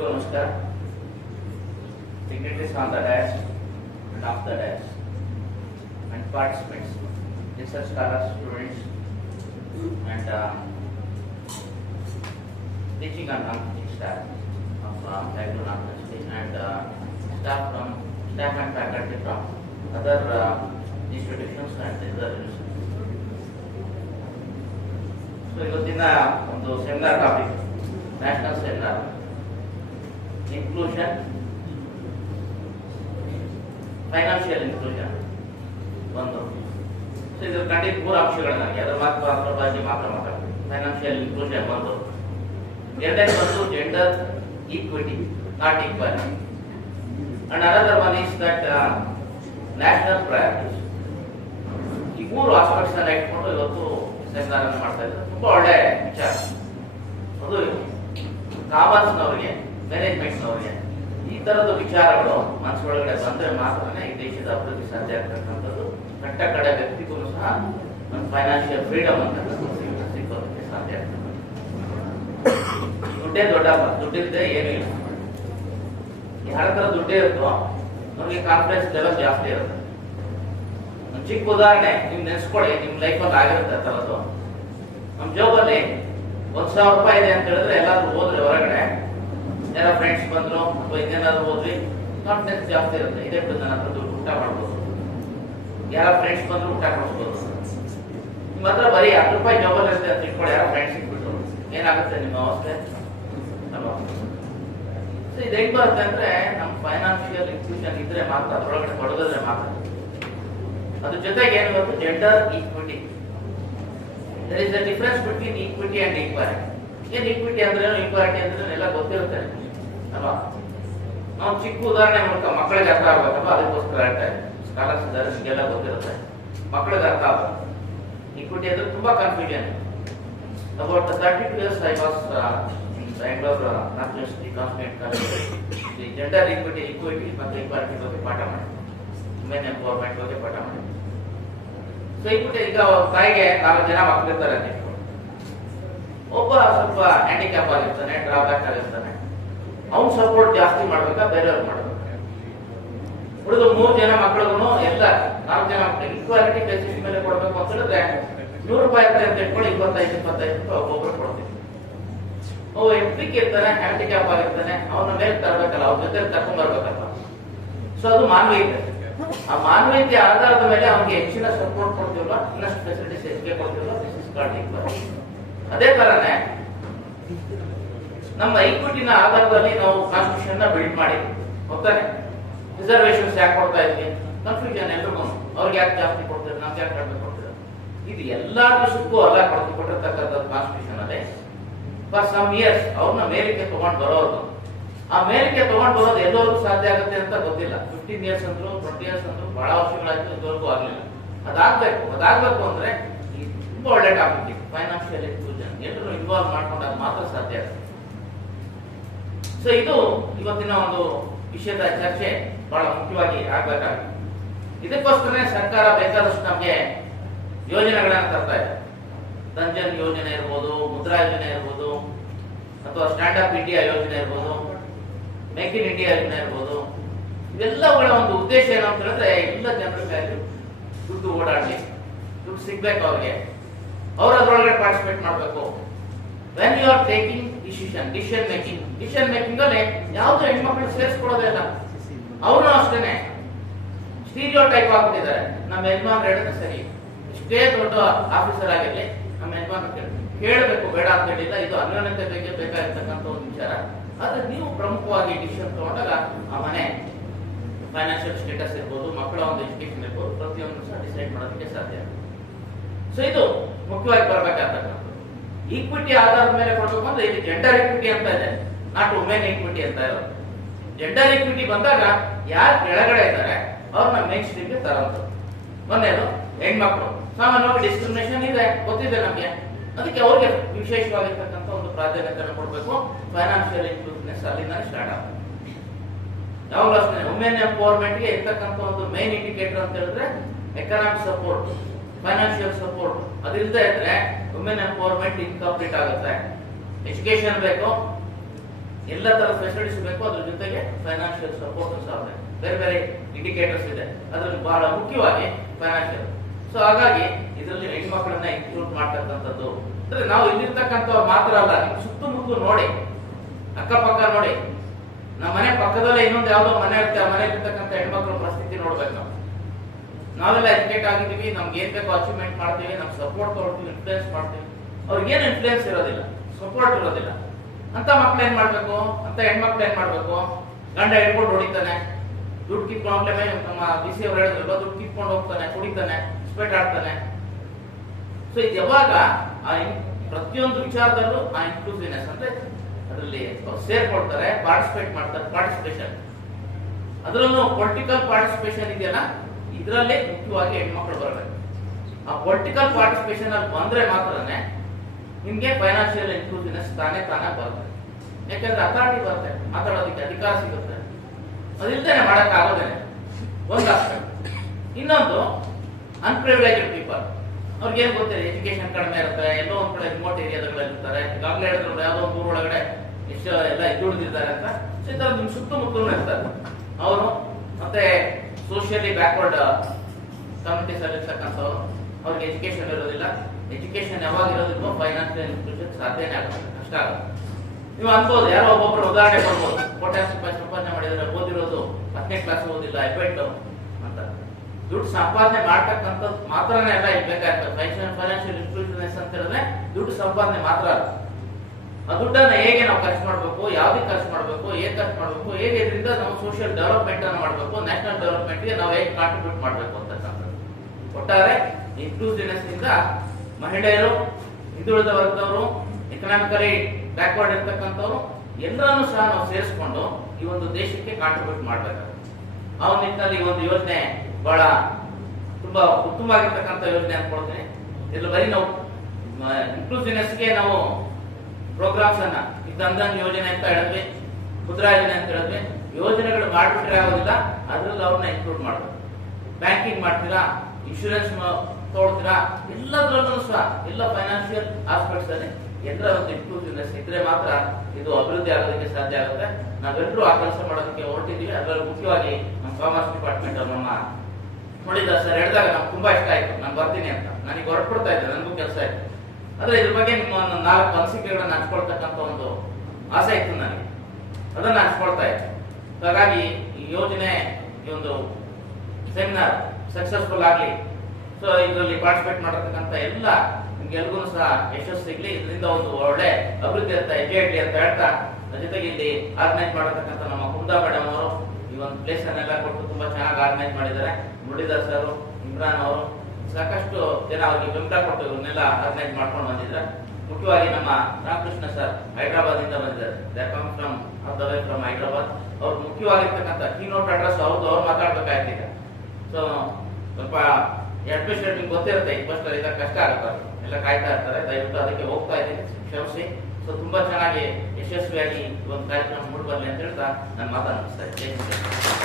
ಎಲ್ರಿಗೂ ನಮಸ್ಕಾರ. Dignitaries on the dais and off the dais and participants, research scholars, students and teaching and non-teaching staff of Bangalore University and staff and faculty from other institutions and other institutions. So ಇವತ್ತಿನ ಒಂದು seminar topic national seminar inclusion, financial inclusion ಒಂದು. So ಇದ್ರ ಖಂಡಿತ ಮೂರು ಅಂಶಗಳನ್ನ ಅದರ ಬಗ್ಗೆ ಮಾತ್ರ ಮಾತಾಡ್ತೀವಿ. ಫೈನಾನ್ಷಿಯಲ್ ಇನ್ಕ್ಲೂಷನ್ ಒಂದು, ಎರಡನೇ ಬಂದು gender equity not equality, and another one is that national priorities. ಈ ಮೂರು ಆಸ್ಪೆಕ್ಟ್ಸ್ ಅನ್ನ ಇಟ್ಕೊಂಡು ಇವತ್ತು ಸೆಮಿನಾರ್ ಅನ್ನು ಮಾಡ್ತಾ ಇದ್ದಾರೆ. ತುಂಬಾ ಒಳ್ಳೆ ವಿಚಾರ. ಅದು ಕಾಮರ್ಸ್ನವರಿಗೆ, ಮ್ಯಾನೇಜ್ಮೆಂಟ್ನವರಿಗೆ ಈ ತರದ ವಿಚಾರಗಳು ಮನಸ್ಸೊಳಗಡೆ ಬಂದ್ರೆ ಮಾತ್ರನೇ ಈ ದೇಶದ ಅಭಿವೃದ್ಧಿ ಸಾಧ್ಯ ಆಗ್ತಕ್ಕಂಥದ್ದು. ಕಟ್ಟ ಕಡೆ ವ್ಯಕ್ತಿಗೂ ಸಹ ಒಂದು ಫೈನಾನ್ಷಿಯಲ್ ಫ್ರೀಡಮ್ ಅಂತ ಸಿಕ್ಕೋದಕ್ಕೆ ಸಾಧ್ಯ ಆಗ್ತದೆ. ದುಡ್ಡೇ ದೊಡ್ಡಪ್ಪ, ದುಡ್ಡಿಲ್ಲದೆ ಏನೂ ಇಲ್ಲ. ಯಾರ ತರ ದುಡ್ಡೇ ಇರುತ್ತೋ ನಮಗೆ ಕಾನ್ಫಿಡೆನ್ಸ್ ಲೆವೆಲ್ ಜಾಸ್ತಿ ಇರುತ್ತೆ. ಒಂದು ಚಿಕ್ಕ ಉದಾಹರಣೆ ನೀವು ನೆನೆಸ್ಕೊಳ್ಳಿ, ನಿಮ್ ಲೈಫಲ್ಲಿ ಆಗಿರುತ್ತೆ ಆ ಥರದ್ದು. ನಮ್ಮ ಜಾಬಲ್ಲಿ 1,000 ರೂಪಾಯಿ ಇದೆ ಅಂತ ಹೇಳಿದ್ರೆ ಎಲ್ಲಾದ್ರೂ ಹೋದ್ರೆ ಹೊರಗಡೆ, ಯಾರೋ ಫ್ರೆಂಡ್ಸ್ ಬಂದ್ರು ಅಥವಾ ಇನ್ನೇನಾದ್ರು ಹೋದ್ವಿ, ಕಾನ್ಫಿಡೆನ್ಸ್ ಜಾಸ್ತಿ ಇರುತ್ತೆ. ಇದೇ ಬಿಟ್ಟು ನನ್ನ ಹತ್ರ ದುಡ್ಡು ಊಟ ಮಾಡ್ಬೋದು, ಯಾರೋ ಫ್ರೆಂಡ್ಸ್ ಬಂದ್ರು ಊಟ ಕೊಡಿಸ್ಬೋದು. ನಿಮ್ಮ ಹತ್ರ ಬರೀ 10 ರೂಪಾಯಿ ಜಾಬಲ್ಲಿ ಇರುತ್ತೆ ಅಂತ ಇಟ್ಕೊಳ್ಳಿ, ಯಾರೋ ಫ್ರೆಂಡ್ಸ್ ಸಿಕ್ಬಿಟ್ರು, ಏನಾಗುತ್ತೆ ನಿಮ್ಮ ಅವಸ್ಥೆ ಅಲ್ವಾ? ಸೊ ಇದು ಹೆಂಗ್ ಬರುತ್ತೆ ಅಂದ್ರೆ ನಮ್ಮ ಫೈನಾನ್ಷಿಯಲ್ ಇನ್ಕ್ಲೂಷನ್ ಇದ್ರೆ ಮಾತ್ರ, ಅದರೊಳಗಡೆ ತೊಡಗಿದ್ರೆ ಮಾತ್ರ. ಅದ್ರ ಜೊತೆಗೆ ಏನು ಗೊತ್ತು, gender equity. there is a difference between equity and equality. ಏನ್ ಈಕ್ವಿಟಿ ಅಂದ್ರೆ ಈಕ್ವಾಲಿಟಿ ಅಂದ್ರೆ ಎಲ್ಲ ಗೊತ್ತಿರುತ್ತೆ ಅಲ್ವಾ? ನಾವು ಚಿಕ್ಕ ಉದಾಹರಣೆ ಮೂಲಕ ಮಕ್ಕಳಿಗೆ ಅರ್ಥ ಆಗ್ಬೇಕಲ್ವಾ, ಅದಕ್ಕೋಸ್ಕರ ಹೇಳ್ತಾ ಇದ್ದೀವಿ. ಸ್ಕಾಲರ್ಸ್ ಇದ್ದಾರೆ, ನಿಮಗೆಲ್ಲ ಗೊತ್ತಿರುತ್ತೆ, ಮಕ್ಕಳಿಗೆ ಅರ್ಥ ಆಗಬೇಕು. ಈಕ್ವಿಟಿ ಅಂದ್ರೆ ತುಂಬಾ confusion. About 32 years I was in Bangalore North University Convent College. ಈ ಜೆಂಡರ್ ಈಕ್ವಿಟಿ ಮತ್ತು ಈಕ್ವಾಲಿಟಿ ಬಗ್ಗೆ ಪಾಠ ಮಾಡಿ, ವುಮೆನ್ ಎಂಪವರ್ಮೆಂಟ್ ಬಗ್ಗೆ ಪಾಠ ಮಾಡಿ. ಸೊ ಈಕ್ವಿಟಿ, ಈಗ ತಾಯಿಗೆ 4 ಜನ ಮಕ್ಕಳಿರ್ತಾರೆ ಅಂತ ಇಟ್ಕೊಂಡು, ಒಬ್ಬ ಸ್ವಲ್ಪ ಹ್ಯಾಂಡಿಕ್ಯಾಪ್ ಆಗಿರ್ತಾನೆ, ಡ್ರಾಬ್ಯಾಕ್ ಆಗಿರ್ತಾನೆ, ಅವ್ನು ಸಪೋರ್ಟ್ ಜಾಸ್ತಿ ಮಾಡ್ಬೇಕಾ ಬೇರೆಯವ್ರು ಮಾಡ್ಬೇಕಾ? ಉಳಿದು 3 ಜನ ಮಕ್ಕಳಿಗೂ ಎಲ್ಲ 4 ಜನ ಮಕ್ಕಳಿಗೆ ಈಕ್ವಾಲಿಟಿ ಬೇಸಿಸ್ ಮೇಲೆ ಕೊಡ್ಬೇಕು ಅಂತ ಹೇಳಿದ್ರೆ 100 ರೂಪಾಯಿ ಇರ್ತಾರೆ ಅಂತ ಇಟ್ಕೊಂಡು 25 ರೂಪಾಯಿ ಒಬ್ಬೊಬ್ರು ಕೊಡ್ತೀವಿ. ಎಫ್ಪಿಕ್ ಇರ್ತಾನೆ, ಹ್ಯಾಂಡಿಕ್ಯಾಪ್ ಆಗಿರ್ತಾನೆ, ಅವನ ಮೇಲೆ ತರಬೇಕಲ್ಲ, ಅವ್ರ ಜೊತೆ ತಕೊಂಡ್ ಬರ್ಬೇಕಲ್ಲ. ಸೊ ಅದು ಮಾನವೀಯತೆ. ಆ ಮಾನವೀಯತೆ ಆಧಾರದ ಮೇಲೆ ಅವನಿಗೆ ಹೆಚ್ಚಿನ ಸಪೋರ್ಟ್ ಕೊಡ್ತೀವಲ್ಲ, ಇನ್ನಷ್ಟು ಫೆಸಿಲಿಟೀಸ್ ಹೆಚ್ಚಿಗೆ ಕೊಡ್ತೀವಲ್ಲ, ದಿಸ್ ಇಸ್ ಕಾಲ್ಡ್ ಈಕ್ವಾಲಿಟಿ. ಅದೇ ತರನೇ ನಮ್ಮ ಈಕ್ವಿಟಿನ ಆಧಾರದಲ್ಲಿ ನಾವು ಕಾನ್ಸ್ಟಿಟ್ಯೂಷನ್ ಬಿಲ್ಡ್ ಮಾಡಿದ್ವಿ, ಗೊತ್ತಾನೆ? ರಿಸರ್ವೇಶನ್ಸ್ ಯಾಕೆ ಕೊಡ್ತಾ ಇದ್ವಿ, ಕನ್ಫ್ಯೂಷನ್ ಎಲ್ರಿಗೂ. ಅವ್ರಿಗೆ ಯಾಕೆ ಜಾಸ್ತಿ ಕೊಡ್ತಾರೆ, ನಮ್ಗೆ ಯಾಕೆ ಕಡಿಮೆ ಕೊಡ್ತಾರೆ? ಇದು ಎಲ್ಲಾ ದೇಶಕ್ಕೂ ಅಲ್ಲ ಕೊಟ್ಟಿರ್ತಕ್ಕಂಥದ್ದು ಕಾನ್ಸ್ಟಿಟ್ಯೂಷನ್ ಅಲ್ಲೇ. ಫಾರ್ ಸಮ್ ಇಯರ್ಸ್ ಅವ್ರನ್ನ ಮೇಲಕ್ಕೆ ತಗೊಂಡ್ ಬರೋದು, ಆ ಮೇಲಕ್ಕೆ ತಗೊಂಡ್ ಬರೋದು ಎಲ್ಲರಿಗೂ ಸಾಧ್ಯ ಆಗುತ್ತೆ ಅಂತ ಗೊತ್ತಿಲ್ಲ. 15 years ಅಂದ್ರು, 20 years ಅಂದ್ರು, ಬಹಳ ವರ್ಷಗಳಾಯ್ತು, ಇದುವರೆಗೂ ಆಗ್ಲಿಲ್ಲ. ಅದಾಗ್ಬೇಕು ಅಂದ್ರೆ ತುಂಬಾ ಒಳ್ಳೆ ಟಾಪಿಕ್ ಇದು, ಫೈನಾನ್ಷಿಯಲ್ ಇನ್ಕ್ಲೂಷನ್. ಎಲ್ಲರೂ ಇನ್ವಾಲ್ವ್ ಮಾಡ್ಕೊಂಡಾಗ ಮಾತ್ರ ಸಾಧ್ಯ ಆಗುತ್ತೆ. ಸೊ ಇದು ಇವತ್ತಿನ ಒಂದು ವಿಷಯದ ಚರ್ಚೆ ಬಹಳ ಮುಖ್ಯವಾಗಿ ಆಗ್ಬೇಕಾಗಿದೆ. ಇದಕ್ಕೋಸ್ಕರ ಸರ್ಕಾರ ಬೇಕಾದಷ್ಟು ನಮಗೆ ಯೋಜನೆಗಳನ್ನ ತರ್ತಾ ಇದೆ. ರಂಜನ್ ಯೋಜನೆ ಇರ್ಬೋದು, ಮುದ್ರಾ ಯೋಜನೆ ಇರ್ಬೋದು, ಅಥವಾ ಸ್ಟ್ಯಾಂಡ್ ಅಪ್ ಇಂಡಿಯಾ ಯೋಜನೆ ಇರ್ಬೋದು, ಮೇಕ್ ಇನ್ ಇಂಡಿಯಾ ಯೋಜನೆ ಇರ್ಬೋದು. ಇವೆಲ್ಲವುಗಳ ಒಂದು ಉದ್ದೇಶ ಏನು ಅಂತ ಹೇಳಿದ್ರೆ, ಎಲ್ಲ ಜನರ ಕೈಯಲ್ಲಿ ದುಡ್ಡು ಓಡಾಡ್ಲಿ, ದುಡ್ಡು ಸಿಗ್ಬೇಕು ಅವ್ರಿಗೆ, ಅವ್ರು ಅದ್ರೊಳಗಡೆ ಪಾರ್ಟಿಸಿಪೇಟ್ ಮಾಡಬೇಕು. When you are taking decision making ಅಲ್ಲಿ ಯಾವ್ದು ಹೆಣ್ಮಕ್ಳು ಸೇರಿಸ್ಕೊಳ್ಳೋದೇ ಇಲ್ಲ. ಅವರು ಅಷ್ಟೇನೆ ಸ್ಟೀರಿಯೋ ಟೈಪ್ ಆಗ್ಬಿಟ್ಟಿದ್ದಾರೆ. ನಮ್ಮ ಯಜಮಾನ್ ಹೇಳಿದ್ರೆ ಸರಿ, ಇಷ್ಟೇ ದೊಡ್ಡ ಆಫೀಸರ್ ಆಗಿರ್ಲಿ, ನಮ್ಮ ಯಜಮಾನ್ ಕೇಳಬೇಕು ಬೇಡ ಅಂತ ಹೇಳಿಲ್ಲ. ಇದು ಅನ್ಯೋನ್ಯತೆ ಬಗ್ಗೆ ಬೇಕಾಗಿರ್ತಕ್ಕಂಥ ಒಂದು ವಿಚಾರ. ಆದ್ರೆ ನೀವು ಪ್ರಮುಖವಾಗಿ ಡಿಸಿಷನ್ ತಗೊಂಡಾಗ ಆ ಮನೆ ಫೈನಾನ್ಷಿಯಲ್ ಸ್ಟೇಟಸ್ ಇರ್ಬೋದು, ಮಕ್ಕಳ ಒಂದು ಎಜುಕೇಶನ್ ಇರ್ಬೋದು, ಪ್ರತಿಯೊಂದು ಸಹ ಡಿಸೈಡ್ ಮಾಡೋದಕ್ಕೆ ಸಾಧ್ಯ. ಸೊ ಇದು ಮುಖ್ಯವಾಗಿ ಬರಬೇಕಾಗ್ತಕ್ಕಂಥದ್ದು. ಈಕ್ವಿಟಿ ಆಧಾರದ ಮೇಲೆ ಕೊಡಬೇಕು ಅಂದ್ರೆ ಇಲ್ಲಿ ಜೆಂಡರ್ ಈಕ್ವಿಟಿ ಅಂತ ಇದೆ, ನಾಟ್ ವುಮೆನ್ ಈಕ್ವಿಟಿ ಅಂತ ಇರೋದು. ಜೆಂಡರ್ ಈಕ್ವಿಟಿ ಬಂದಾಗ ಯಾರು ಕೆಳಗಡೆ ಇದ್ದಾರೆ ಅವ್ರನ್ನ ಮೇನ್ ಸ್ಟ್ರೀಮ್ಗೆ ತರೋದು. ಒಂದೇದು ಹೆಣ್ಮಕ್ಳು, ಸಾಮಾನ್ಯವಾಗಿ ಡಿಸ್ಕ್ರಿಮಿನೇಷನ್ ಇದೆ, ಗೊತ್ತಿದೆ ನಮ್ಗೆ. ಅದಕ್ಕೆ ಅವ್ರಿಗೆ ವಿಶೇಷವಾಗಿರ್ತಕ್ಕಂಥ ಒಂದು ಪ್ರಾಧಾನ್ಯತೆಯನ್ನು ಕೊಡಬೇಕು. ಫೈನಾನ್ಷಿಯಲ್ ಇನ್ಕ್ಲೂಸಿವ್ನೆಸ್ ಅಲ್ಲಿಂದ ಸ್ಟಾರ್ಟ್ ಆಗುತ್ತೆ. ಯಾವಾಗಲೂ ಅಷ್ಟೇ ವುಮೆನ್ ಎಂಪವರ್ಮೆಂಟ್ಗೆ ಇರ್ತಕ್ಕಂಥ ಒಂದು ಮೇನ್ ಇಂಡಿಕೇಟರ್ ಅಂತ ಹೇಳಿದ್ರೆ ಎಕನಾಮಿಕ್ ಸಪೋರ್ಟ್, ಫೈನಾನ್ಷಿಯಲ್ ಸಪೋರ್ಟ್. ಅದಿಲ್ಲದೆ ಇದ್ರೆ ವುಮೆನ್ ಎಂಪವರ್ಮೆಂಟ್ ಇನ್ಕಂಪ್ಲೀಟ್ ಆಗುತ್ತೆ. ಎಜುಕೇಶನ್ ಬೇಕು, ಎಲ್ಲ ತರ ಫೆಸಿಲಿಟೀಸ್ ಬೇಕು, ಅದ್ರ ಜೊತೆಗೆ ಫೈನಾನ್ಷಿಯಲ್ ಸಪೋರ್ಟ್ ಸಹ ಇದೆ. ಬೇರೆ ಬೇರೆ ಇಂಡಿಕೇಟರ್ಸ್ ಇದೆ, ಅದರಲ್ಲಿ ಬಹಳ ಮುಖ್ಯವಾಗಿ ಫೈನಾನ್ಷಿಯಲ್. ಸೊ ಹಾಗಾಗಿ ಇದರಲ್ಲಿ ಹೆಣ್ಮಕ್ಳನ್ನ ಇನ್ಕ್ಲೂಡ್ ಮಾಡ್ತಕ್ಕಂಥದ್ದು ಅಂದ್ರೆ ನಾವು ಇಲ್ಲಿರ್ತಕ್ಕಂಥವ್ರು ಮಾತ್ರ ಅಲ್ಲ, ನಿಮ್ ಸುತ್ತಮುತ್ತ ನೋಡಿ, ಅಕ್ಕಪಕ್ಕ ನೋಡಿ. ನಮ್ಮ ಮನೆ ಪಕ್ಕದಲ್ಲೇ ಇನ್ನೊಂದು ಯಾವ್ದೋ ಮನೆ ಇರುತ್ತೆ, ಆ ಮನೆಯಲ್ಲಿ ಇರ್ತಕ್ಕಂಥ ಹೆಣ್ಮಕ್ಳ ಪರಿಸ್ಥಿತಿ ನೋಡ್ಬೇಕು ನಾವು. ನಾವೆಲ್ಲ ಎಜುಕೇಟ್ ಆಗಿದ್ದೀವಿ, ನಮ್ಗೆ ಏನ್ ಬೇಕೋ ಅಚೀವ್ಮೆಂಟ್ ಮಾಡ್ತೀವಿ, ನಮ್ ಸಪೋರ್ಟ್ ತಗೊಳ್ತೀವಿ, ಇನ್ಫ್ಲೂಯೆನ್ಸ್ ಮಾಡ್ತೀವಿ. ಅವ್ರಿಗೇನು ಇನ್ಫ್ಲೂಯೆನ್ಸ್ ಇರೋದಿಲ್ಲ, ಸಪೋರ್ಟ್ ಇರೋದಿಲ್ಲ. ಅಂತ ಮಕ್ಳು ಏನ್ ಮಾಡ್ಬೇಕು, ಅಂತ ಹೆಣ್ಮಕ್ಳು ಏನ್ ಮಾಡ್ಬೇಕು, ಗಂಡ ಹಿಡ್ಕೊಂಡು ಹೊಡಿತಾನೆ, ದುಡ್ಡು ಕಿತ್ಕೊಂಡು ಹೋಗ್ಲೇ, ನಮ್ಮ ಬಿಸಿ ಅವ್ರು ಹೇಳಿದ್ರಲ್ಲ, ದುಡ್ಡು ಕಿತ್ಕೊಂಡು ಹೋಗ್ತಾನೆ, ಕುಡಿತಾನೆ, ಸ್ಪೆಟ್ ಆಡ್ತಾನೆ. ಸೊ ಇದು ಯಾವಾಗ ಪ್ರತಿಯೊಂದು ವಿಚಾರದಲ್ಲೂ ಆ ಇನ್ಕ್ಲೂಸಿವ್ನೆಸ್ ಅಂದ್ರೆ ಅದರಲ್ಲಿ ಸೇರ್ಕೊಳ್ತಾರೆ, ಪಾರ್ಟಿಸಿಪೇಟ್ ಮಾಡ್ತಾರೆ, ಪಾರ್ಟಿಸಿಪೇಷನ್. ಅದರಲ್ಲೂ ಪೊಲಿಟಿಕಲ್ ಪಾರ್ಟಿಸಿಪೇಷನ್ ಇದೆಯಲ್ಲ, ಇದರಲ್ಲಿ ಮುಖ್ಯವಾಗಿ ಹೆಣ್ಮಕ್ಳು ಬರಬೇಕು. ಆ ಪೊಲಿಟಿಕಲ್ ಪಾರ್ಟಿಸಿಪೇಷನ್ ಅಲ್ಲಿ ಬಂದ್ರೆ ಮಾತ್ರನೇ ನಿಮ್ಗೆ ಫೈನಾನ್ಷಿಯಲ್ ಇನ್ಕ್ಲೂಸಿವ್ನೆಸ್ ತಾನೇ ಬರುತ್ತೆ. ಯಾಕಂದ್ರೆ ಅಥಾರಿಟಿ ಬರುತ್ತೆ, ಮಾತಾಡೋದಕ್ಕೆ ಅಧಿಕಾರ ಸಿಗುತ್ತೆ. ಅದಿಲ್ದೇನೆ ಮಾಡಕ್ ಆಗೋದೇನೆ ಒಂದು ಆಸ್ಪೆಕ್ಟ್. ಇನ್ನೊಂದು ಅನ್ಪ್ರಿವಿಲೇಜೆಡ್ ಪೀಪಲ್, ಅವ್ರಿಗೆ ಏನ್ ಗೊತ್ತಿದೆ, ಎಜುಕೇಶನ್ ಕಡಿಮೆ ಇರುತ್ತೆ, ಎಲ್ಲೋ ಒಂದ್ ಕಡೆ ರಿಮೋಟ್ ಏರಿಯಾದಲ್ಲಿ ಇರ್ತಾರೆ, ಈಗಾಗಲೇ ಹೇಳಿದ್ರು ಯಾವ್ದೋ ಒಂದು ಊರ ಒಳಗಡೆ ಎಷ್ಟು ಎಲ್ಲ ದುಡಿದಿದ್ದಾರೆ ಅಂತ. ಈ ತರ ನಿಮ್ ಸುತ್ತಮುತ್ತಲೂ ಇರ್ತಾರೆ ಅವರು. ಮತ್ತೆ ಸೋಷಿಯಲಿ ಬ್ಯಾಕ್ವರ್ಡ್ ಕಮ್ಯುನಿಟೀಸ್ ಅಲ್ಲಿ ಇರ್ತಕ್ಕಂಥವ್ರು, ಅವ್ರಿಗೆ ಎಜುಕೇಶನ್ ಇರೋದಿಲ್ಲ. ಎಜುಕೇಶನ್ ಯಾವಾಗ ಇರೋದಿಲ್ವೋ ಫೈನಾನ್ಷಿಯಲ್ ಇನ್ಕ್ಲೂಷನ್ ಸಾಧ್ಯನೇ ಆಗುತ್ತೆ, ಕಷ್ಟ ಆಗುತ್ತೆ. ನೀವು ಅನ್ಬೋದು, ಯಾರೋ ಒಬ್ಬೊಬ್ರು ಉದಾಹರಣೆ ಕೊಡ್ಬೋದು, ಕೋಟ್ಯಾಂತರ ರೂಪಾಯಿ ಸಂಪಾದನೆ ಮಾಡಿದ್ರೆ ಓದಿರೋದು 10ನೇ ಕ್ಲಾಸ್ ಓದಿಲ್ಲ, ಎಫೆಕ್ಟ್ ಅಂತ. ದುಡ್ಡು ಸಂಪಾದನೆ ಮಾಡ್ತಕ್ಕಂಥದ್ದು ಮಾತ್ರನೇ ಎಲ್ಲ ಇಲ್ಲಿ ಬೇಕಾಗ್ತದೆ. ಫೈನಾನ್ಷಿಯಲ್ ಇನ್ಕ್ಲೂಸಿವ್ನೆಸ್ ಅಂತ ಹೇಳಿದ್ರೆ ದುಡ್ಡು ಸಂಪಾದನೆ ಮಾತ್ರ ಅಲ್ಲ, ಆ ದುಡ್ಡನ್ನ ಹೇಗೆ ನಾವು ಖರ್ಚು ಮಾಡಬೇಕು, ಯಾವ್ದಕ್ಕೆ ಖರ್ಚು ಮಾಡಬೇಕು, ಹೇಗೆ ಖರ್ಚು ಮಾಡಬೇಕು, ಹೇಗೆ ಇದರಿಂದ ನಾವು ಸೋಷಿಯಲ್ ಡೆವಲಪ್ಮೆಂಟ್ ಅನ್ನು ಮಾಡಬೇಕು, ನ್ಯಾಷನಲ್ ಡೆವಲಪ್ಮೆಂಟ್ ಗೆ ನಾವು ಹೇಗೆ ಕಾಂಟ್ರಿಬ್ಯೂಟ್ ಮಾಡಬೇಕು ಅಂತಕ್ಕಂಥದ್ದು. ಒಟ್ಟಾರೆ ಇನ್ಕ್ಲೂಸಿವ್ನೆಸ್ ಇಂದ ಮಹಿಳೆಯರು, ಹಿಂದುಳಿದ ವರ್ಗದವರು, ಎಕನಾಮಿಕಲಿ ಬ್ಯಾಕ್ವರ್ಡ್ ಇರ್ತಕ್ಕಂಥವ್ರು ಎಲ್ಲರನ್ನೂ ಸಹ ನಾವು ಸೇರಿಸ್ಕೊಂಡು ಈ ಒಂದು ದೇಶಕ್ಕೆ ಕಾಂಟ್ರಿಬ್ಯೂಟ್ ಮಾಡ್ಬೇಕಾಗುತ್ತೆ. ಆ ಒಂದು ನಿಟ್ಟಿನಲ್ಲಿ ಈ ಒಂದು ಯೋಜನೆ ಬಹಳ ತುಂಬಾ ಉತ್ತಮವಾಗಿರ್ತಕ್ಕಂಥ ಯೋಜನೆ ಅನ್ಕೊಳ್ತೀನಿ. ಇಲ್ಲಿ ಬರೀ ನಾವು ಇನ್ಕ್ಲೂಸಿವ್ನೆಸ್ಗೆ ನಾವು ಪ್ರೋಗ್ರಾಮ್ಸ್ ಅನ್ನ ತಂದನ್ ಯೋಜನೆ ಅಂತ ಹೇಳಿದ್ವಿ, ಮುದ್ರಾ ಯೋಜನೆ ಅಂತ ಹೇಳಿದ್ವಿ. ಯೋಜನೆಗಳು ಮಾಡ್ಬಿಟ್ರೆ ಆಗೋದಿಲ್ಲ, ಅದ್ರಲ್ಲಿ ಅವ್ರನ್ನ ಇನ್ಕ್ಲೂಡ್ ಮಾಡಬೇಕು. ಬ್ಯಾಂಕಿಂಗ್ ಮಾಡ್ತೀರಾ, ಇನ್ಶೂರೆನ್ಸ್ ತಗೊಳ್ತೀರಾ, ಎಲ್ಲದರಲ್ಲೂ ಸಹ ಎಲ್ಲ ಫೈನಾನ್ಷಿಯಲ್ ಆಸ್ಪೆಕ್ಟ್ಸ್ ಅಲ್ಲಿ ಎಲ್ಲರ ಒಂದು ಇನ್ಕ್ಲೂಸಿವ್ನೆಸ್ ಇದ್ರೆ ಮಾತ್ರ ಇದು ಅಭಿವೃದ್ಧಿ ಆಗೋದಕ್ಕೆ ಸಾಧ್ಯ ಆಗುತ್ತೆ. ನಾವೆಲ್ಲರೂ ಆ ಕೆಲಸ ಮಾಡೋದಕ್ಕೆ ಹೊರಟಿದ್ದೀವಿ. ಅದರಲ್ಲಿ ಮುಖ್ಯವಾಗಿ ನಮ್ಮ ಕಾಮರ್ಸ್ ಡಿಪಾರ್ಟ್ಮೆಂಟ್ ಅವ್ರು ನಮ್ಮ ನೋಡಿದ ಸರ್ ಹೇಳಿದಾಗ ನಮ್ಗೆ ತುಂಬಾ ಇಷ್ಟ ಆಯ್ತು, ನಾನು ಬರ್ತೀನಿ ಅಂತ. ನನಗೆ ಹೊರಟ್ಬಿಡ್ತಾ ಇದ್ದೆ, ನನಗೂ ಕೆಲಸ ಇತ್ತು. ಆದ್ರೆ ಇದ್ರ ಬಗ್ಗೆ ನಿಮ್ಮ 4 ಅನಿಸಿಕೆಗಳನ್ನ ಹಂಚ್ಕೊಳ್ತಕ್ಕಂಥ ಒಂದು ಆಸೆ ಇತ್ತು ನನಗೆ, ಅದನ್ನ ಹಂಚ್ಕೊಳ್ತಾ ಇದ್ದೆ. ಹಾಗಾಗಿ ಈ ಯೋಜನೆ, ಈ ಒಂದು ಸೆಮಿನಾರ್ ಸಕ್ಸಸ್ಫುಲ್ ಆಗ್ಲಿ. ಸೊ ಇದರಲ್ಲಿ ಪಾರ್ಟಿಸಿಪೇಟ್ ಮಾಡತಕ್ಕಂಥ ಎಲ್ಲ ನಿಮ್ಗೆಲ್ಗೂ ಸಹ ಯಶಸ್ಸು ಸಿಗ್ಲಿ, ಇದರಿಂದ ಒಂದು ಒಳ್ಳೆ ಅಭಿವೃದ್ಧಿ ಅಂತ ಹೆಜ್ಜೆ ಇಡ್ಲಿ ಅಂತ ಹೇಳ್ತಾ, ಜೊತೆಗೆ ಇಲ್ಲಿ ಆರ್ಗನೈಸ್ ಮಾಡತಕ್ಕಂಥ ನಮ್ಮ ಕುಂದಾ ಮೇಡಮ್ ಅವರು ಈ ಒಂದು ಪ್ಲೇಸ್ ಅನ್ನೆಲ್ಲ ಕೊಟ್ಟು ತುಂಬಾ ಚೆನ್ನಾಗಿ ಆರ್ಗನೈಸ್ ಮಾಡಿದ್ದಾರೆ. ಮುರಳೀಧರ್ ಸರ್, ಇಮ್ರಾನ್ ಅವರು, ಸಾಕಷ್ಟು ಜನ ಅವ್ರಿಗೆ ಬೆಂಬಲ ಕೊಟ್ಟು ಇವನ್ನೆಲ್ಲ ಆರ್ಗನೈಸ್ ಮಾಡ್ಕೊಂಡು ಬಂದಿದ್ದಾರೆ. ಮುಖ್ಯವಾಗಿ ನಮ್ಮ ರಾಮಕೃಷ್ಣ ಸರ್ ಹೈದರಾಬಾದ್ ಇಂದ ಬಂದಿದ್ದಾರೆ, they come from all the way from Hyderabad. ಅವ್ರು ಮುಖ್ಯವಾಗಿರ್ತಕ್ಕಂಥ ಕೀನೋಟ್ ಅಡ್ರೆಸ್ ಅವ್ರು ಮಾತಾಡ್ಬೇಕಾಗ್ತಿದೆ. ಸೊ ಸ್ವಲ್ಪ ಅಡ್ಮಿನಿಸ್ಟ್ರೇಟಿವ್ ಗೊತ್ತಿರುತ್ತೆ, ಫಸ್ಟ್ ಇದಾಗ ಕಷ್ಟ ಆಗುತ್ತೆ, ಎಲ್ಲ ಕಾಯ್ತಾ ಇರ್ತಾರೆ. ದಯವಿಟ್ಟು ಅದಕ್ಕೆ ಹೋಗ್ತಾ ಇದ್ದೀನಿ, ಕ್ಷಮಿಸಿ. ಸೊ ತುಂಬಾ ಚೆನ್ನಾಗಿ ಯಶಸ್ವಿಯಾಗಿ ಒಂದು ಕಾರ್ಯಕ್ರಮ ಮೂಡಿ ಬರಲಿ ಅಂತ ಹೇಳ್ತಾ ನಾನು ಮಾತನಾಡಿಸ್ತಾ ಇದ್ದೀನಿ.